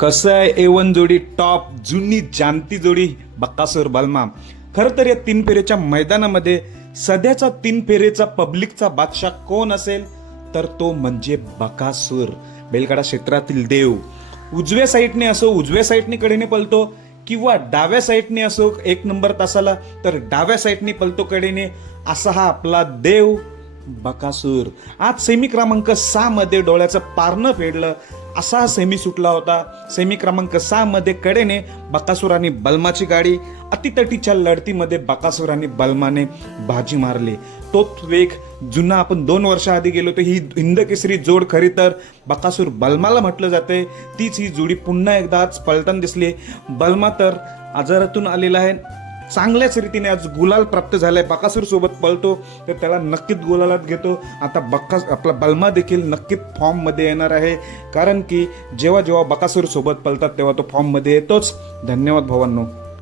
कसं आहे? एवन जोडी टॉप जुनी जानती जोडी बक्कासूर बलमा खरं तर या तीन फेरेच्या मैदानामध्ये सध्याचा तीन फेरेचा पब्लिकचा बादशाह कोण असेल? तर तो म्हणजे बकासूर बेलगाडा क्षेत्रातील देव. उजव्या साईडने असो उजव्या साईडने कडेने पलतो किंवा डाव्या साईडने असो एक नंबर तासाला तर डाव्या साईडने पलतो कडेने असा हा आपला देव बकासूर आज सेमी क्रमांक सहा मध्ये डोळ्याचं पारणं फेडलं असा सेमी सुटला होता. सेमी क्रमांक सहा मध्ये कडेने बकासूर आणि बलमाची गाडी अतितटीच्या लढतीमध्ये बकासूर आणि बलमाने बाजी मारली. तोच वेग जुना आपण दोन वर्षाआधी गेलो तर ही हिंदकेसरी जोड खरी तर बकासूर बलमाला म्हटलं जाते. तीच ही जोडी पुन्हा एकदा आज पलटण दिसली. बलमा तर आजारातून आलेला आहे. चांगल्याच रीतीने आज गुलाल प्राप्त झालाय. बकासूर सोबत पळतो तर त्याला नक्कीच गुलालात घेतो. आता बक्का आपला बल्मा देखील नक्कीच फॉर्ममध्ये येणार आहे. कारण की जेव्हा जेव्हा बकासूर सोबत पळतात तेव्हा तो फॉर्ममध्ये येतोच. धन्यवाद भावांनो.